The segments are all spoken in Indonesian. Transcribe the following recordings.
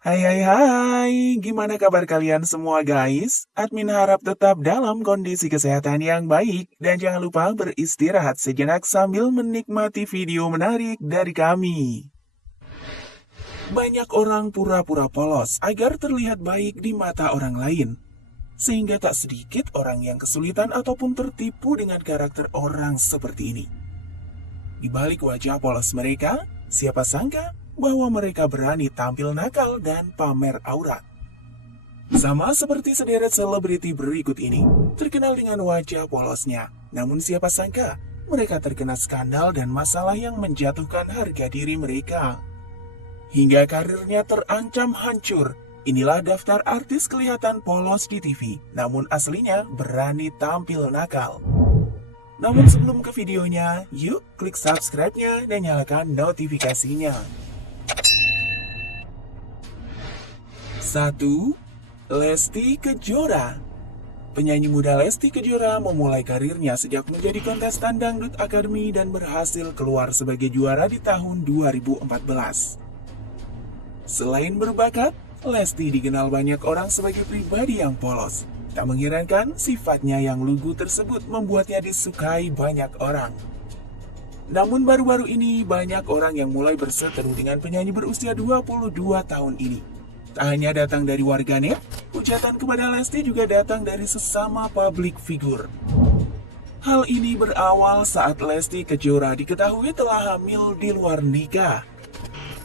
Hai hai hai, gimana kabar kalian semua guys? Admin harap tetap dalam kondisi kesehatan yang baik dan jangan lupa beristirahat sejenak sambil menikmati video menarik dari kami. Banyak orang pura-pura polos agar terlihat baik di mata orang lain, sehingga tak sedikit orang yang kesulitan ataupun tertipu dengan karakter orang seperti ini. Di balik wajah polos mereka, siapa sangka bahwa mereka berani tampil nakal dan pamer aura. Sama seperti sederet selebriti berikut ini, terkenal dengan wajah polosnya. Namun siapa sangka, mereka terkena skandal dan masalah yang menjatuhkan harga diri mereka. Hingga karirnya terancam hancur. Inilah daftar artis kelihatan polos di TV, namun aslinya berani tampil nakal. Namun sebelum ke videonya, yuk klik subscribe-nya dan nyalakan notifikasinya. 1. Lesti Kejora. Penyanyi muda Lesti Kejora memulai karirnya sejak menjadi kontestan Dangdut Academy dan berhasil keluar sebagai juara di tahun 2014. Selain berbakat, Lesti dikenal banyak orang sebagai pribadi yang polos. Tak mengherankan, sifatnya yang lugu tersebut membuatnya disukai banyak orang. Namun baru-baru ini banyak orang yang mulai berseteru dengan penyanyi berusia 22 tahun ini. Tak hanya datang dari warganet, hujatan kepada Lesti juga datang dari sesama publik figur. Hal ini berawal saat Lesti Kejora diketahui telah hamil di luar nikah.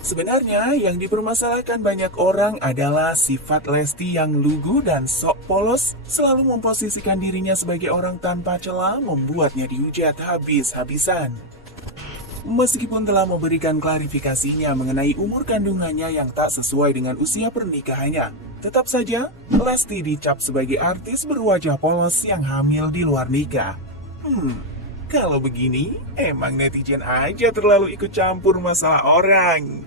Sebenarnya yang dipermasalahkan banyak orang adalah sifat Lesti yang lugu dan sok polos, selalu memposisikan dirinya sebagai orang tanpa celah, membuatnya dihujat habis-habisan. Meskipun telah memberikan klarifikasinya mengenai umur kandungannya yang tak sesuai dengan usia pernikahannya, tetap saja Lesti dicap sebagai artis berwajah polos yang hamil di luar nikah. Kalau begini, emang netizen aja terlalu ikut campur masalah orang.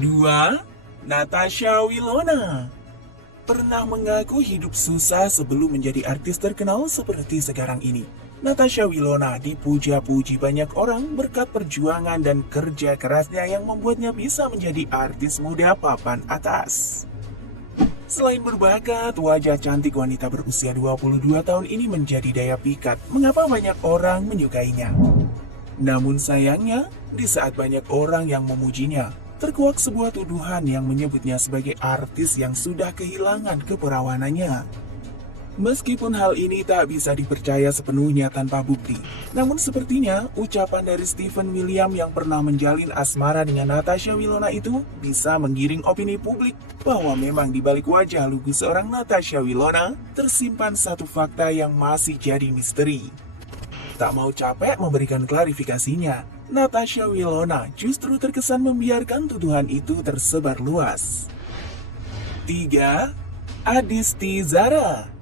2. Natasha Wilona. Pernah mengaku hidup susah sebelum menjadi artis terkenal seperti sekarang ini. Natasha Wilona dipuja-puji banyak orang berkat perjuangan dan kerja kerasnya yang membuatnya bisa menjadi artis muda papan atas. Selain berbakat, wajah cantik wanita berusia 22 tahun ini menjadi daya pikat mengapa banyak orang menyukainya. Namun sayangnya, di saat banyak orang yang memujinya, terkuak sebuah tuduhan yang menyebutnya sebagai artis yang sudah kehilangan keperawanannya. Meskipun hal ini tak bisa dipercaya sepenuhnya tanpa bukti, namun sepertinya ucapan dari Steven William yang pernah menjalin asmara dengan Natasha Wilona itu bisa menggiring opini publik bahwa memang di balik wajah lugu seorang Natasha Wilona tersimpan satu fakta yang masih jadi misteri. Tak mau capek memberikan klarifikasinya, Natasha Wilona justru terkesan membiarkan tuduhan itu tersebar luas. 3. Adisti Zara.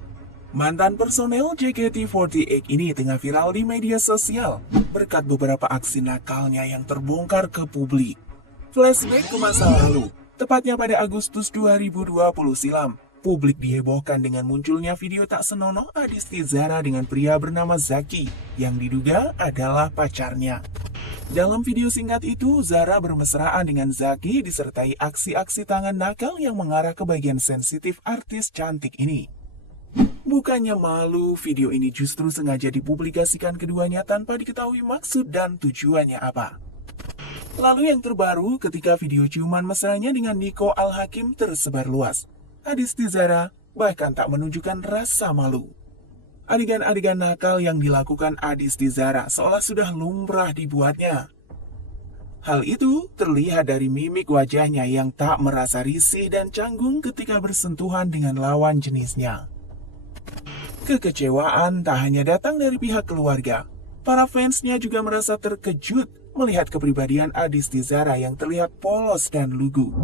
Mantan personel JKT48 ini tengah viral di media sosial berkat beberapa aksi nakalnya yang terbongkar ke publik. Flashback ke masa lalu, tepatnya pada Agustus 2020 silam, publik dihebohkan dengan munculnya video tak senonoh Adisti Zara dengan pria bernama Zaki yang diduga adalah pacarnya. Dalam video singkat itu, Zara bermesraan dengan Zaki disertai aksi-aksi tangan nakal yang mengarah ke bagian sensitif artis cantik ini. Bukannya malu, video ini justru sengaja dipublikasikan keduanya tanpa diketahui maksud dan tujuannya apa. Lalu yang terbaru, ketika video ciuman mesranya dengan Nico Al-Hakim tersebar luas, Adisti Zara bahkan tak menunjukkan rasa malu. Adegan-adegan nakal yang dilakukan Adisti Zara seolah sudah lumrah dibuatnya. Hal itu terlihat dari mimik wajahnya yang tak merasa risih dan canggung ketika bersentuhan dengan lawan jenisnya. Kekecewaan tak hanya datang dari pihak keluarga. Para fansnya juga merasa terkejut melihat kepribadian Adisti Zara yang terlihat polos dan lugu.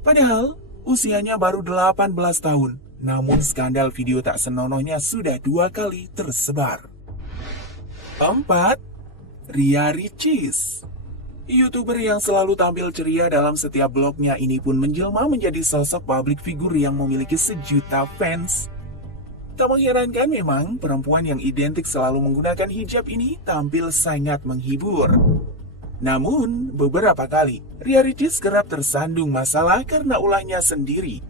Padahal, usianya baru 18 tahun. Namun skandal video tak senonohnya sudah 2 kali tersebar. 4. Ria Ricis. YouTuber yang selalu tampil ceria dalam setiap vlognya ini pun menjelma menjadi sosok publik figur yang memiliki sejuta fans. Tak mengherankan memang, perempuan yang identik selalu menggunakan hijab ini tampil sangat menghibur. Namun, beberapa kali, Ria Ricis kerap tersandung masalah karena ulahnya sendiri.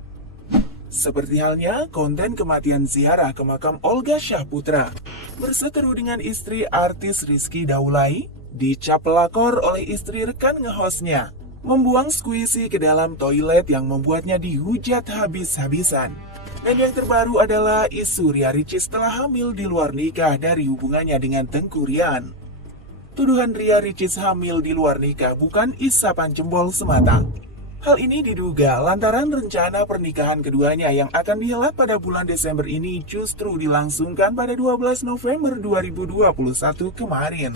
Seperti halnya konten kematian ziarah ke makam Olga Syahputra. Berseteru dengan istri artis Rizky Daulay, dicap pelakor oleh istri rekan ngehostnya. Membuang squishy ke dalam toilet yang membuatnya dihujat habis-habisan. Dan yang terbaru adalah isu Ria Ricis telah hamil di luar nikah dari hubungannya dengan Tengku Ryan. Tuduhan Ria Ricis hamil di luar nikah bukan isapan jempol semata. Hal ini diduga lantaran rencana pernikahan keduanya yang akan dihelat pada bulan Desember ini justru dilangsungkan pada 12 November 2021 kemarin.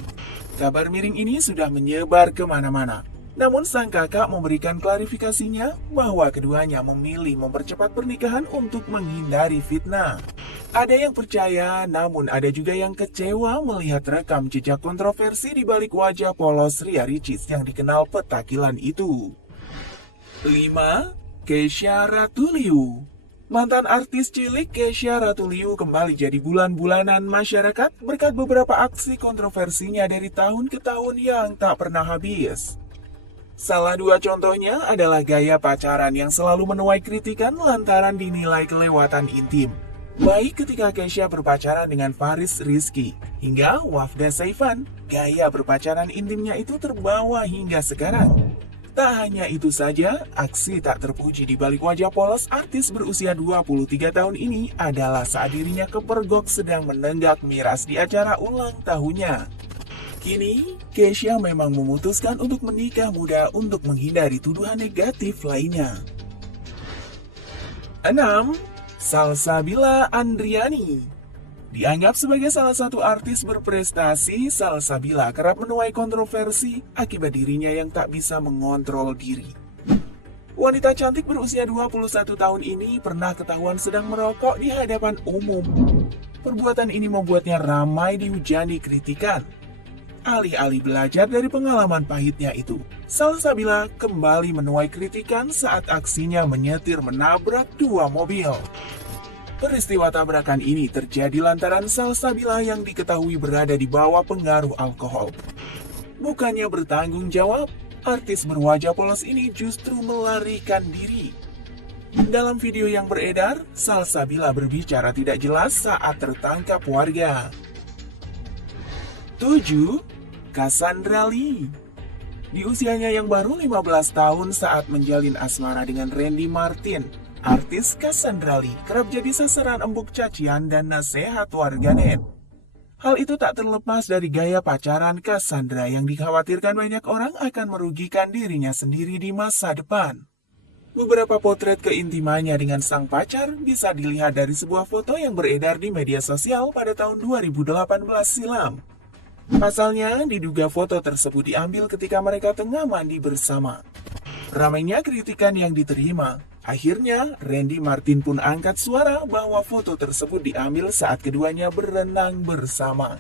Kabar miring ini sudah menyebar kemana-mana. Namun sang kakak memberikan klarifikasinya bahwa keduanya memilih mempercepat pernikahan untuk menghindari fitnah. Ada yang percaya, namun ada juga yang kecewa melihat rekam jejak kontroversi di balik wajah polos Ria Ricis yang dikenal petakilan itu. 5. Kesha Ratuliu. Mantan artis cilik Kesha Ratuliu kembali jadi bulan-bulanan masyarakat berkat beberapa aksi kontroversinya dari tahun ke tahun yang tak pernah habis. Salah dua contohnya adalah gaya pacaran yang selalu menuai kritikan lantaran dinilai kelewatan intim. Baik ketika Kesha berpacaran dengan Faris Rizky, hingga Wafda Saifan, gaya berpacaran intimnya itu terbawa hingga sekarang. Tak hanya itu saja, aksi tak terpuji di balik wajah polos artis berusia 23 tahun ini adalah saat dirinya kepergok sedang menenggak miras di acara ulang tahunnya. Kini, Kesha memang memutuskan untuk menikah muda untuk menghindari tuduhan negatif lainnya. 6. Salsabila Andriani. Dianggap sebagai salah satu artis berprestasi, Salsabila kerap menuai kontroversi akibat dirinya yang tak bisa mengontrol diri. Wanita cantik berusia 21 tahun ini pernah ketahuan sedang merokok di hadapan umum. Perbuatan ini membuatnya ramai dihujani kritikan. Alih-alih belajar dari pengalaman pahitnya itu, Salsabila kembali menuai kritikan saat aksinya menyetir menabrak dua mobil. Peristiwa tabrakan ini terjadi lantaran Salsabila yang diketahui berada di bawah pengaruh alkohol. Bukannya bertanggung jawab, artis berwajah polos ini justru melarikan diri. Dalam video yang beredar, Salsabila berbicara tidak jelas saat tertangkap warga. 7. Cassandra Lee. Di usianya yang baru 15 tahun saat menjalin asmara dengan Randy Martin, artis Cassandra Lee kerap jadi sasaran embuk cacian dan nasihat warganet. Hal itu tak terlepas dari gaya pacaran Cassandra yang dikhawatirkan banyak orang akan merugikan dirinya sendiri di masa depan. Beberapa potret keintimannya dengan sang pacar bisa dilihat dari sebuah foto yang beredar di media sosial pada tahun 2018 silam. Pasalnya, diduga foto tersebut diambil ketika mereka tengah mandi bersama. Ramainya kritikan yang diterima. Akhirnya, Randy Martin pun angkat suara bahwa foto tersebut diambil saat keduanya berenang bersama.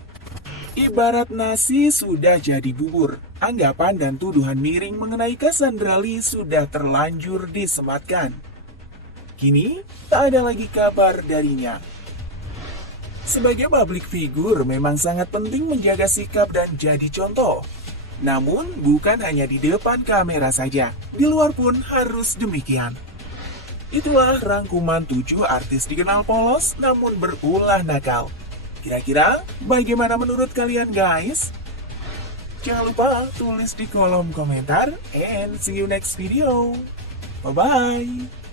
Ibarat nasi sudah jadi bubur, anggapan dan tuduhan miring mengenai Cassandra Lee sudah terlanjur disematkan. Kini, tak ada lagi kabar darinya. Sebagai public figure memang sangat penting menjaga sikap dan jadi contoh. Namun, bukan hanya di depan kamera saja, di luar pun harus demikian. Itulah rangkuman 7 artis dikenal polos namun berulah nakal. Kira-kira bagaimana menurut kalian guys? Jangan lupa tulis di kolom komentar and see you next video. Bye-bye.